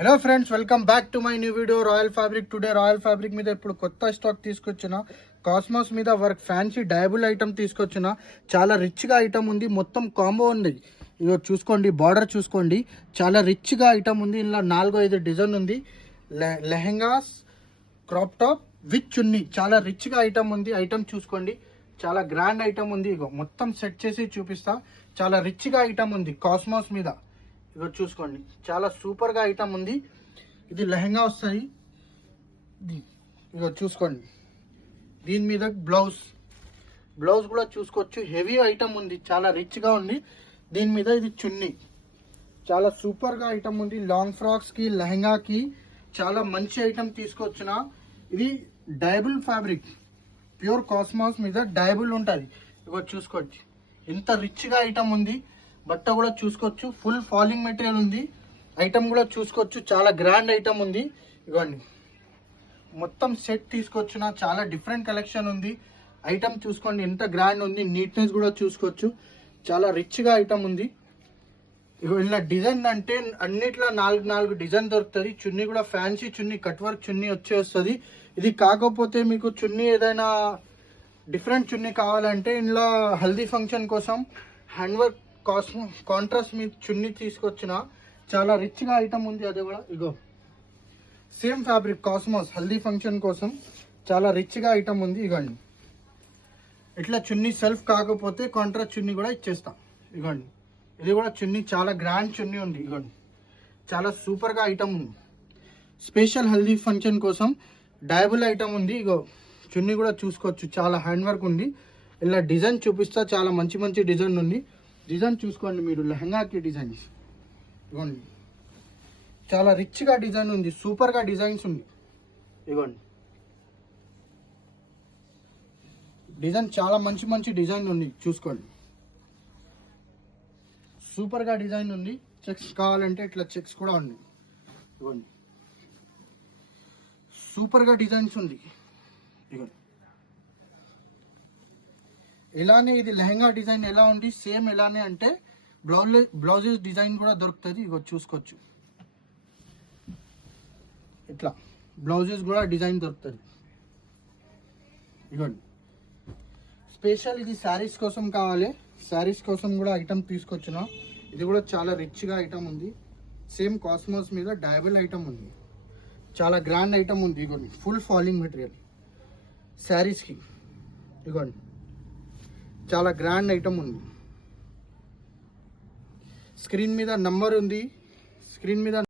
Hello friends, welcome back to my new video royal fabric. Today royal fabric మీద ఇప్పుడు కొత్త stock తీసుకొచ్చిన cosmos మీద వర్క్ ఫ్యాన్సీ డయబుల్ ఐటమ్ తీసుకొచ్చిన. చాలా రిచ్గా ఐటమ్ ఉంది, మొత్తం కాంబో ఉంది. ఇదో చూసుకోండి, బార్డర్ చూసుకోండి, చాలా రిచ్గా ఐటమ్ ఉంది. ఇలా 4-5 డిజైన్ ఉంది. లెహెంగాస్, క్రాప్ టాప్ విత్ చున్నీ, చాలా రిచ్గా ఐటమ్ ఉంది. ఐటమ్ చూసుకోండి, చాలా గ్రాండ్ ఐటమ్ ఉంది. ఇగో మొత్తం సెట్ చేసి చూపిస్తా. చాలా రిచ్గా ఐటమ్ ఉంది కాస్మోస్ మీద. ఇగో చూసుకోండి, చాలా సూపర్గా ఐటమ్ ఉంది. ఇది లెహంగా వస్తుంది. ఇగో చూసుకోండి, దీని మీద బ్లౌజ్ కూడా చూసుకోవచ్చు. హెవీ ఐటమ్ ఉంది, చాలా రిచ్గా ఉంది. దీని మీద ఇది చున్నీ, చాలా సూపర్గా ఐటమ్ ఉంది. లాంగ్ ఫ్రాక్స్కి, లెహంగాకి చాలా మంచి ఐటమ్ తీసుకొచ్చిన. ఇది డయబుల్ ఫ్యాబ్రిక్, ప్యూర్ కాస్మాస్ మీద డయబుల్ ఉంటుంది. ఇగో చూసుకోండి, ఎంత రిచ్గా ఐటమ్ ఉంది. బట్ట కూడా చూసుకోవచ్చు, ఫుల్ ఫాలింగ్ మెటీరియల్ ఉంది. ఐటమ్ కూడా చూసుకోవచ్చు, చాలా గ్రాండ్ ఐటమ్ ఉంది. ఇవ్వండి, మొత్తం సెట్ తీసుకొచ్చిన, చాలా డిఫరెంట్ కలెక్షన్ ఉంది. ఐటమ్ చూసుకోండి, ఎంత గ్రాండ్ ఉంది. నీట్నెస్ కూడా చూసుకోవచ్చు, చాలా రిచ్గా ఐటమ్ ఉంది. ఇగో ఇలా డిజైన్ అంటే అన్నిట్లో 4 డిజైన్ దొరుకుతుంది. చున్నీ కూడా ఫ్యాన్సీ చున్నీ, కట్ వర్క్ చున్నీ వచ్చేస్తుంది. ఇది కాకపోతే మీకు చున్నీ ఏదైనా డిఫరెంట్ చున్నీ కావాలంటే ఇందులో హల్దీ ఫంక్షన్ కోసం హ్యాండ్ వర్క్ కాంట్రాస్ట్ మీద చున్నీ తీసుకొచ్చిన. చాలా రిచ్గా ఐటమ్ ఉంది. అది కూడా ఇగో same fabric cosmos haldi function కోసం చాలా రిచ్గా ఐటమ్ ఉంది. ఇగోండి, ఇట్లా చున్నీ సెల్ఫ్ కాకపోతే కాంట్రాస్ట్ చున్నీ కూడా ఇచ్చేస్తాం. ఇగోండి, ఇది కూడా చున్నీ చాలా గ్రాండ్ చున్నీ ఉంది. ఇగోండి, చాలా సూపర్గా ఐటమ్ ఉంది. స్పెషల్ హల్దీ ఫంక్షన్ కోసం డయబుల్ ఐటమ్ ఉంది. ఇగో చున్నీ కూడా చూసుకోవచ్చు, చాలా హ్యాండ్ వర్క్ ఉంది. ఇలా డిజైన్ చూపిస్తా, చాలా మంచి డిజైన్ ఉంది. డిజైన్ చూసుకోండి మీరు, లెహంగాకి డిజైన్స్. ఇగోండి, చాలా రిచ్గా డిజైన్ ఉంది, సూపర్గా డిజైన్స్ ఉంది. ఇగోండి, డిజైన్ చాలా మంచి డిజైన్ ఉంది. చూసుకోండి, సూపర్గా డిజైన్ ఉంది. చెక్స్ కావాలంటే ఇట్లా చెక్స్ కూడా ఉంది. ఇగోండి, సూపర్గా డిజైన్స్ ఉంది. ఇగోండి, ఇలానే ఇది లెహంగా డిజైన్ ఎలా ఉంది, సేమ్ ఇలానే అంటే బ్లౌజెస్ డిజైన్ కూడా దొరుకుతుంది. ఇగో చూసుకోవచ్చు, ఇట్లా బ్లౌజెస్ కూడా డిజైన్ దొరుకుతుంది. ఇగోండి, స్పెషల్ ఇది శారీస్ కోసం కావాలి, శారీస్ కోసం కూడా ఐటమ్ తీసుకొచ్చిన. ఇది కూడా చాలా రిచ్గా ఐటమ్ ఉంది. సేమ్ కాస్మోస్ మీద డయబుల్ ఐటమ్ ఉంది, చాలా గ్రాండ్ ఐటమ్ ఉంది. ఇగోండి, ఫుల్ ఫాలింగ్ మెటీరియల్ శారీస్కి. ఇగోండి, చాలా గ్రాండ్ ఐటమ్ ఉంది. స్క్రీన్ మీద నంబర్ ఉంది, స్క్రీన్ మీద